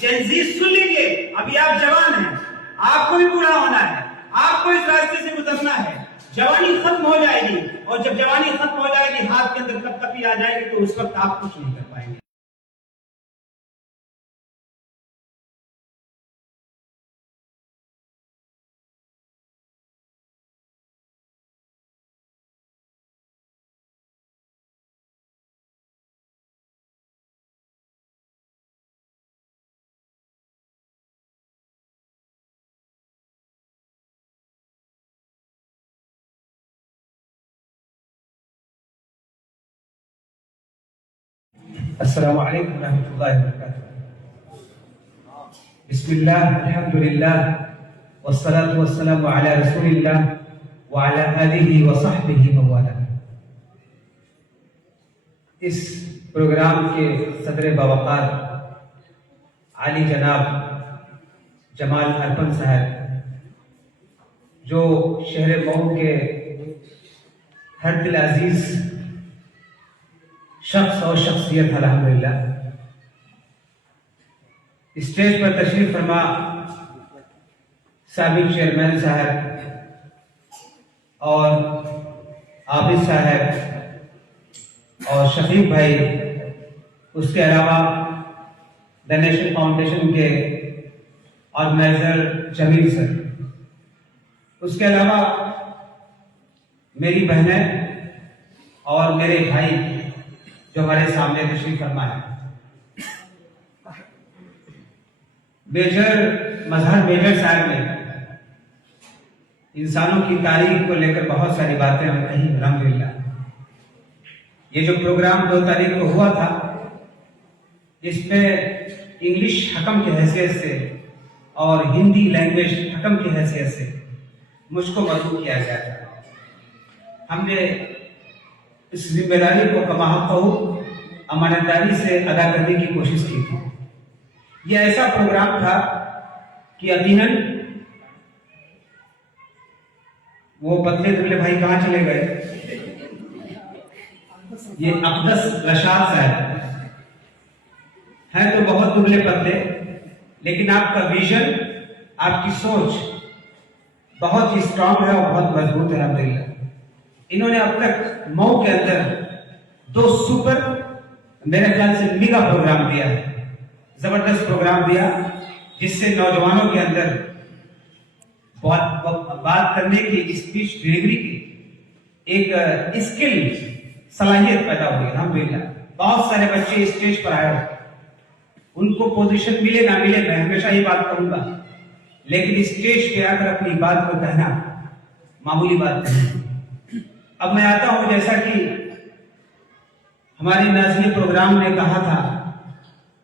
جنزی سن لیجیے، ابھی آپ جوان ہیں، آپ کو بھی بوڑھا ہونا ہے، آپ کو اس راستے سے گزرنا ہے، جوانی ختم ہو جائے گی، اور جب جوانی ختم ہو جائے گی ہاتھ کے اندر کب تک آ جائے گی تو اس وقت آپ کچھ نہیں کر پائیں گے۔ السلام علیکم ورحمۃ اللہ وبرکاتہ۔ بسم اللہ الحمد للہ والصلاة والسلام علی رسول اللہ وعلی آلہ وصحبہ ومن۔ اس پروگرام کے صدر باوقار عالی جناب جمال ارپن صاحب، جو شہر مئو کے ہر دل عزیز شخص اور شخصیت الحمدللہ، اسٹیج پر تشریف فرما سابق چیئرمین صاحب اور عابد صاحب اور شفیق بھائی، اس کے علاوہ دا نیشنل فاؤنڈیشن کے آرگنائزر جمیل سر، اس کے علاوہ میری بہنیں اور میرے بھائی جو ہمارے سامنے تشریف فرما ہے۔ مظہر میجر صاحب نے انسانوں کی تاریخ کو لے کر بہت ساری باتیں ہم کہیں الحمدللہ۔ یہ جو پروگرام 2 تاریخ کو ہوا تھا، اس میں انگلش حکم کی حیثیت سے اور ہندی لینگویج حکم کی حیثیت سے مجھ کو مدعو کیا گیا تھا۔ ہم نے اس ذمہ داری کو کما حق امانتداری سے ادا کرنے کی کوشش کی تھی۔ یہ ایسا پروگرام تھا کہ یقیناً وہ پتلے دبلے بھائی کہاں چلے گئے؟ یہ اقدس رشاد صاحب ہیں تو بہت دبلے پتلے، لیکن آپ کا ویژن، آپ کی سوچ بہت ہی اسٹرانگ ہے اور بہت مضبوط ہے الحمدللہ۔ انہوں نے اب تک مئو کے اندر 2 سپر میرے خیال سے میگا پروگرام دیا ہے، زبردست پروگرام دیا، جس سے نوجوانوں کے اندر بات کرنے کی، اسپیچ ڈلیوری کی ایک اسکل صلاحیت پیدا ہوئی الحمدللہ۔ بہت سارے بچے اسٹیج پر آئے، ان کو پوزیشن ملے نہ ملے، میں ہمیشہ یہ بات کہوں گا، لیکن اسٹیج پہ آ کر اپنی بات کو کہنا معمولی بات نہیں۔ اب میں آتا ہوں، جیسا کہ ہمارے ناظرین پروگرام نے کہا تھا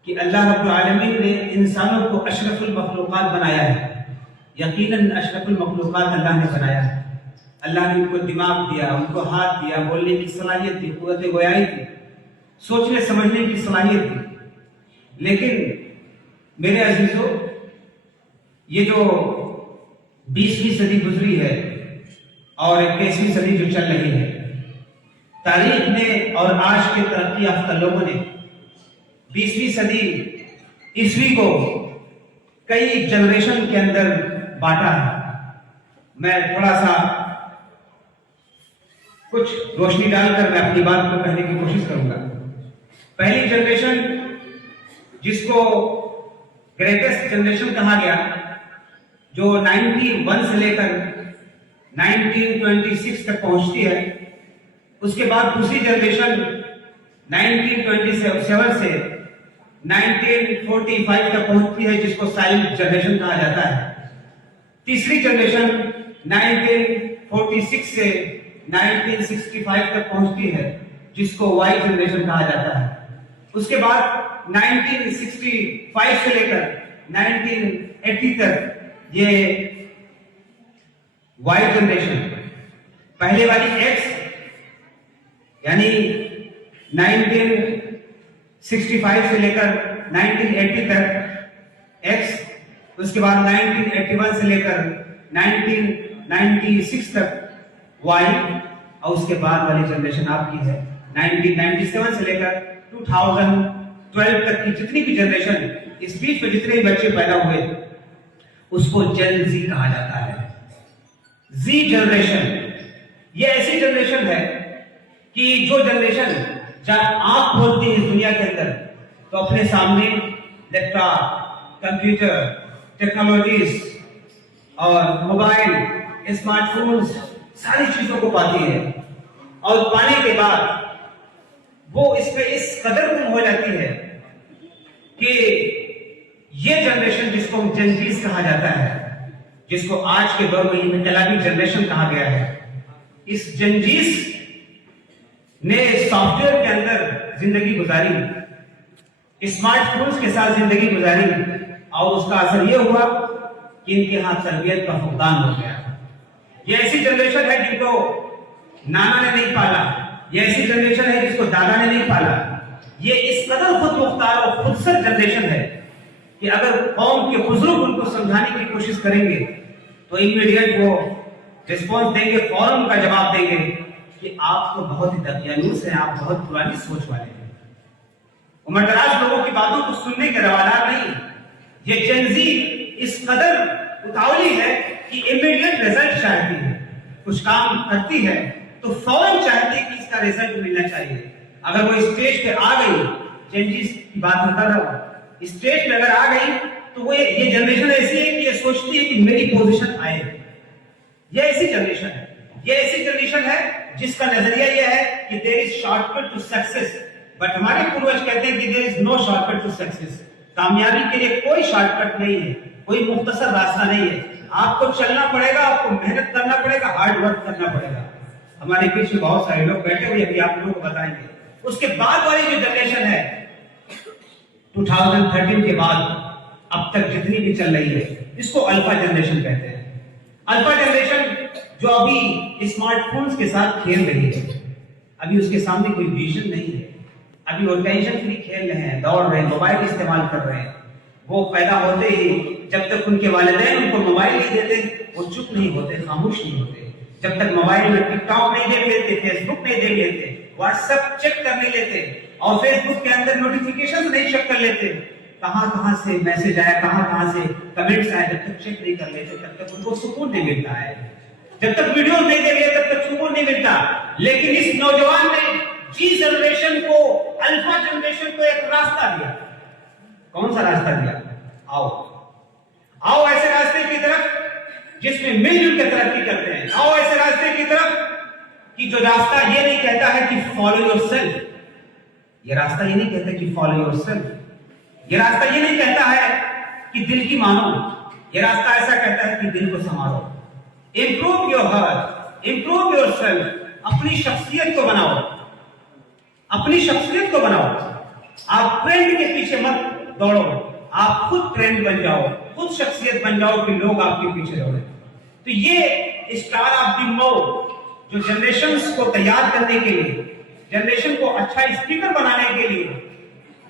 کہ اللہ رب العالمین نے انسانوں کو اشرف المخلوقات بنایا ہے۔ یقیناً اشرف المخلوقات اللہ نے بنایا ہے۔ اللہ نے ان کو دماغ دیا، ان کو ہاتھ دیا، بولنے کی صلاحیت دی، قوت گویائی دی، سوچنے سمجھنے کی صلاحیت دی۔ لیکن میرے عزیزو، یہ جو 20ویں صدی گزری ہے اور 21ویں صدی جو چل رہی ہے، تاریخ نے اور آج کے ترقی یافتہ لوگوں نے 20ویں صدی عیسوی کو کئی جنریشن کے اندر بانٹا ہے۔ میں تھوڑا سا کچھ روشنی ڈال کر میں اپنی بات کو کہنے کی کوشش کروں گا۔ پہلی جنریشن، جس کو گریٹسٹ جنریشن کہا گیا، جو 91 سے لے کر 1926 تک پہنچتی ہے، اس کے بعد دوسری جنریشن 1927 سے 1945 تک پہنچتی ہے، جس کو سائلنٹ جنریشن کہا جاتا ہے۔ تیسری جنریشن 1946 سے 1965 تک پہنچتی ہے، جس کو وائی جنریشن کہا جاتا ہے۔ اس کے بعد 1965 سے لے کر 1980 تک یہ وائی جنریشن، پہلے والی ایکس یعنی 1965 سے لے کر 1980 تک ایکس، اس کے بعد 1981 سے لے کر 1996 تک وائی، اور اس کے بعد والی جنریشن آپ کی ہے 1997 سے لے کر 2012 تک کی جتنی بھی جنریشن اس بیچ میں جتنے بھی بچے پیدا ہوئے اس کو جن زی کہا جاتا ہے. زی جنریشن یہ ایسی جنریشن ہے کہ جو جنریشن جب آنکھ کھولتی ہے اس دنیا کے اندر تو اپنے سامنے لیپٹاپ، کمپیوٹر، ٹیکنالوجیز اور موبائل، اسمارٹ فونز ساری چیزوں کو پاتی ہے، اور پانے کے بعد وہ اس پہ اس قدر گم ہو جاتی ہے کہ یہ جنریشن جس کو جنزیز کہا جاتا ہے، جس کو آج کے دور میں انقلابی جنریشن کہا گیا ہے، اس جنزیز نے سافٹ ویئر کے اندر زندگی گزاری، اسمارٹ فونز کے ساتھ زندگی گزاری، اور اس کا اثر یہ ہوا کہ ان کے ہاں تربیت کا فقدان ہو گیا. یہ ایسی جنریشن ہے جن کو نانا نے نہیں پالا، یہ ایسی جنریشن ہے جس کو دادا نے نہیں پالا. یہ اس قدر خود مختار اور خود سر جنریشن ہے کہ اگر قوم کے بزرگ ان کو سمجھانے کی کوشش کریں گے تو امیڈیٹ وہ رسپانس دیں گے، فوراً کا جواب دیں گے کہ آپ تو بہت ہی دقیانوس ہیں، آپ بہت پرانی سوچ والے ہیں. عمر دراز لوگوں کی باتوں کو سننے کے روادار نہیں. یہ جنزی اس قدر اتاولی ہے کہ امیڈیٹ رزلٹ چاہتی ہے، کچھ کام کرتی ہے تو فوراً چاہتی ہے کہ اس کا رزلٹ ملنا چاہیے. اگر وہ اسٹیج پہ آ گئی، جنزی کی بات بتا رہا ہوں، اسٹیج پہ اگر آ گئی تو وہ یہ جنریشن ایسی ہے کہ یہ سوچتی ہے کہ میری پوزیشن آئے. یہ ایسی جنریشن ہے، یہ ایسی جنریشن ہے جس کا نظریہ یہ ہے کہ there is shortcut to success. But ہمارے پوروج کہتے ہیں کہ there is no shortcut to success. کامیابی کے لیے کوئی شارٹ کٹ نہیں ہے، کوئی مختصر راستہ نہیں ہے. آپ کو چلنا پڑے گا، آپ کو محنت کرنا پڑے گا، ہارڈ ورک کرنا پڑے گا. ہمارے پیچھے بہت سارے لوگ بیٹھے ہوئے ابھی آپ لوگوں کو بتائیں گے. اس کے بعد والی جو جنریشن ہے 2013 کے بعد اب تک جتنی بھی چل رہی ہے اس کو الفا جنریشن کہتے ہیں. الفا جنریشن جو ابھی اسمارٹ فونز کے ساتھ کھیل رہی ہے، ابھی اس کے سامنے کوئی ویژن نہیں ہے، ابھی وہ ٹینشن فری کھیل رہے ہیں، دوڑ رہے ہیں، موبائل استعمال کر رہے ہیں. وہ پیدا ہوتے ہی جب تک ان کے والدین ان کو موبائل نہیں دیتے وہ چپ نہیں ہوتے، خاموش نہیں ہوتے. جب تک موبائل میں ٹک ٹاک نہیں دیکھ لیتے، فیس بک نہیں دیکھ لیتے، واٹس ایپ چیک کر نہیں لیتے، اور فیس بک کے اندر نوٹیفیکیشن نہیں چیک کر لیتے، کہاں سے میسج آیا، کہاں سے کمنٹس آئے، جب تک چیک نہیں کر لیتے تب تک ان کو سکون نہیں ملتا ہے. جب تک ویڈیو نہیں دیکھ لیتے تب تک سکون نہیں ملتا. لیکن اس نوجوان نے جی جنریشن کو، الفا جنریشن کو ایک راستہ دیا. کون سا راستہ دیا؟ آؤ ایسے راستے کی طرف جس میں مل جل کے ترقی کرتے ہیں. آؤ ایسے راستے کی طرف کہ جو راستہ یہ نہیں کہتا ہے کہ فالو یور سیلف. یہ راستہ یہ نہیں کہتا کہ فالو یور سیلف. یہ راستہ یہ نہیں کہتا ہے کہ دل کی مانو. یہ راستہ ایسا کہتا ہے کہ دل کو سنوارو. Improve your heart, improve yourself. اپنی شخصیت کو بناؤ، اپنی شخصیت کو بناؤ. آپ ٹرینڈ کے پیچھے مت دوڑو، آپ خود ٹرینڈ بن جاؤ، خود شخصیت بن جاؤ کہ لوگ آپ کے پیچھے دوڑیں. تو یہ اسٹار آف دی مو جو جنریشنز کو تیار کرنے کے لیے، جنریشن کو اچھا اسپیکر بنانے کے لیے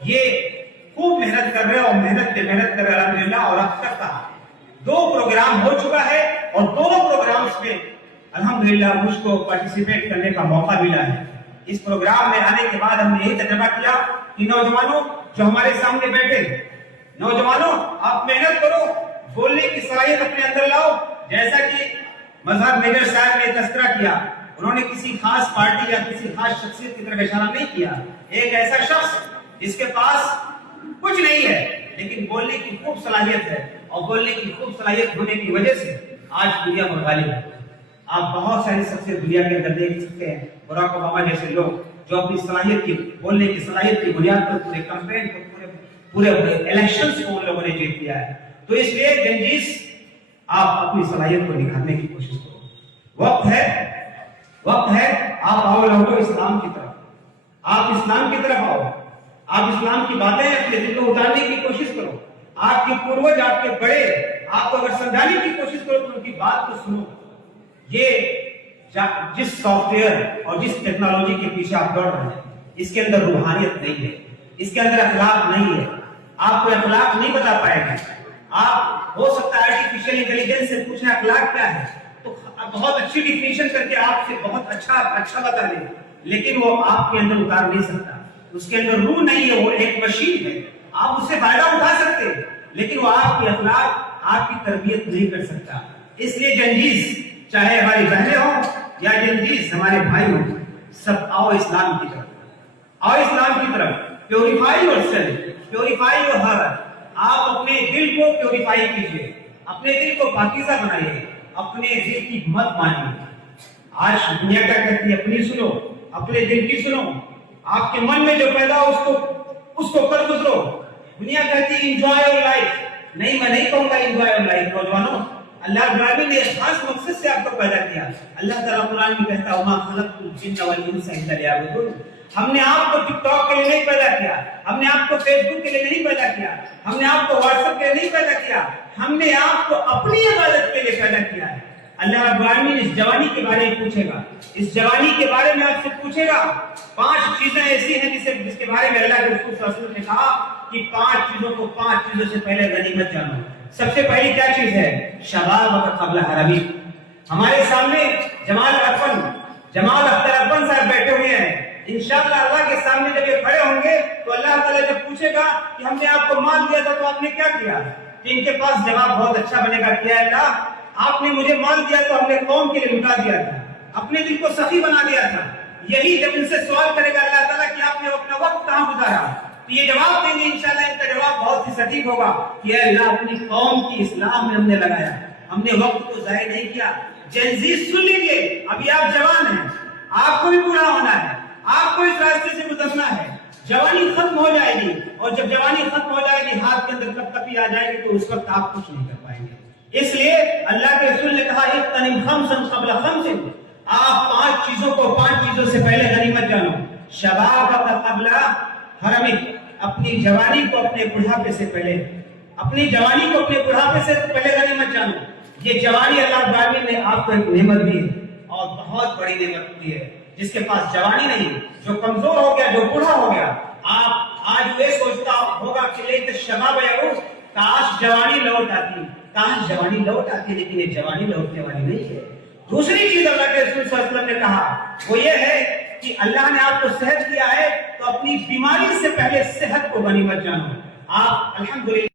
یہ خوب محنت کر رہے اور محنت کر رہے الحمدللہ. اور اب تک کا 2 پروگرام ہو چکا ہے اور دونوں پروگرامز میں الحمدللہ مجھ کو پارٹیسپیٹ کرنے کا موقع ملا ہے. اس پروگرام میں آنے کے بعد ہم نے یہی تجربہ کیا کہ نوجوانوں جو ہمارے سامنے بیٹھے، نوجوانوں آپ محنت کرو، بولنے کی صلاحیت اپنے اندر لاؤ. جیسا کہ مظہر میجر صاحب نے تذکرہ کیا، انہوں نے کسی خاص پارٹی یا کسی خاص شخصیت کی طرف اشارہ نہیں کیا. ایک ایسا شخص جس کے پاس کچھ نہیں ہے لیکن بولنے کی خوب صلاحیت ہے، اور بولنے کی خوب صلاحیت ہونے کی وجہ سے آج دنیا پر غالب ہے. آپ بہت ساری شخصیت دنیا کے اندر دیکھ سکتے ہیں، براک اوباما جیسے لوگ جو اپنی صلاحیت کی، بولنے کی صلاحیت کی بنیاد پر پورے کمپین کو، پورے الیکشنز کو ان لوگوں نے جیت لیا ہے. تو اس لیے جنجیز آپ اپنی صلاحیت کو نکھارنے کی کوشش کرو. وقت ہے آپ آؤ لوٹو اسلام کی طرف. آپ اسلام کی طرف آؤ، آپ اسلام کی باتیں اپنے دل کو اتارنے کی کوشش کرو. آپ کے پوروج، آپ کے بڑے آپ کو اگر سمجھانے کی کوشش کرو تو ان کی بات کو سنو. یہ جس سافٹ ویئر اور جس ٹیکنالوجی کے پیچھے آپ دوڑ رہے ہیں اس کے اندر روحانیت نہیں ہے، اس کے اندر اخلاق نہیں ہے. آپ کو اخلاق نہیں بتا پائے گا. آپ ہو سکتا ہے آرٹیفیشل انٹیلیجنس سے پوچھیں اخلاق کیا ہے تو بہت اچھی ڈیفینیشن کر کے آپ سے بہت اچھا بتا دے، لیکن وہ آپ کے اندر اتار نہیں سکتا. اس کے اندر روح نہیں ہے، وہ ایک مشین ہے. آپ اس سے فائدہ اٹھا سکتے لیکن وہ آپ کے اخلاق آپ کی تربیت نہیں کر سکتا. اس لیے جنجیز چاہے ہماری بہنیں ہوں یا جنجیز ہمارے بھائی ہوں، سب آؤ اسلام کی طرف، آؤ اسلام کی طرف. Purify your self, purify your heart. آپ اپنے دل کو پیوریفائی کیجیے، اپنے دل کو پاکیزہ بنائیے، اپنے دل کی مت مانیے. آج دنیا کیا کہتی ہے اپنی سنو، اپنے دل کی سنو. آپ کے من میں جو پیدا ہو اس کو کر گزرو. دنیا کہتی ہے انجوائے یور لائف. نہیں، میں نہیں کہوں گا انجوائے یور لائف. نوجوانوں، اللہ تعالی نے ایک خاص مقصد سے آپ کو پیدا کیا. اللہ تعالیٰ قرآن میں کہتا ہے وما خلقت الجن والانس الا لیعبدون. ہم نے آپ کو ٹک ٹاک کے لیے نہیں پیدا کیا، ہم نے آپ کو فیس بک کے لیے نہیں پیدا کیا، ہم نے آپ کو واٹس ایپ کے لیے نہیں پیدا کیا، ہم نے آپ کو اپنی عبادت کے لیے پیدا کیا ہے. اللہ رب العالمین اس جوانی کے بارے میں پوچھے گا، اس جوانی کے بارے میں آپ سے پوچھے گا. 5 چیزیں ایسی ہیں جس کے بارے میں اللہ کے رسول صلی اللہ علیہ وسلم نے کہا کہ 5 چیزوں کو 5 چیزوں سے پہلے غنیمت جانو. سب سے پہلی کیا چیز ہے؟ شباب قبل حرمی. ہمارے سامنے جمال اختر ارپن صاحب بیٹھے ہوئے ہیں. انشاءاللہ اللہ کے سامنے جب یہ کھڑے ہوں گے تو اللہ تعالیٰ جب پوچھے گا کہ ہم نے آپ کو مال دیا تھا تو آپ نے کیا کیا، تو ان کے پاس جواب بہت اچھا بنے گا. کیا اللہ، آپ نے مجھے مال دیا تو ہم نے قوم کے لیے لٹا دیا تھا، اپنے دل کو سخی بنا دیا تھا. یہی جب ان سے سوال کرے گا اللہ تعالیٰ کہ آپ نے اپنا وقت کہاں گزارا، تو یہ جواب دیں گے انشاءاللہ. ان کا جواب بہت ہی سٹیک ہوگا کہ اے اللہ، اپنی قوم کی اصلاح میں ہم نے لگایا، ہم نے وقت کو ضائع نہیں کیا. جنزیز سن لیجیے، ابھی آپ جوان ہیں، آپ کو بھی پورا ہونا ہے، آپ کو اس راستے سے گزرنا ہے. جوانی ختم ہو جائے گی، اور جب جوانی ختم ہو جائے گی ہاتھ کے اندر کپکپی آ جائے گی تو اس وقت آپ کچھ نہیں کر پائیں گے. اس لیے اللہ کے رسول نے کہا اغتنم خمسا قبل خمس. آپ 5 چیزوں کو 5 چیزوں سے پہلے غنیمت جانو. شبابک قبل حرمک. اپنی جوانی کو اپنے بڑھاپے سے پہلے، اپنی جوانی کو اپنے بڑھاپے سے پہلے غنیمت جانو. یہ جوانی اللہ تعالی نے آپ کو ایک نعمت دی ہے اور بہت بڑی نعمت دی ہے. جس کے پاس جوانی نہیں، جو کمزور ہو گیا، جو بوڑھا ہو گیا، آپ آج یہ سوچتا ہوگا کہ لیت الشباب یعود، کاش جوانی لوٹ آتی، کاش جوانی لوٹ آتی، لیکن یہ جوانی لوٹنے والی نہیں ہے. دوسری چیز اللہ کے رسول صلی اللہ علیہ وسلم نے کہا وہ یہ ہے کہ اللہ نے آپ کو صحت دیا ہے تو اپنی بیماری سے پہلے صحت کو غنیمت جانو. آپ الحمدللہ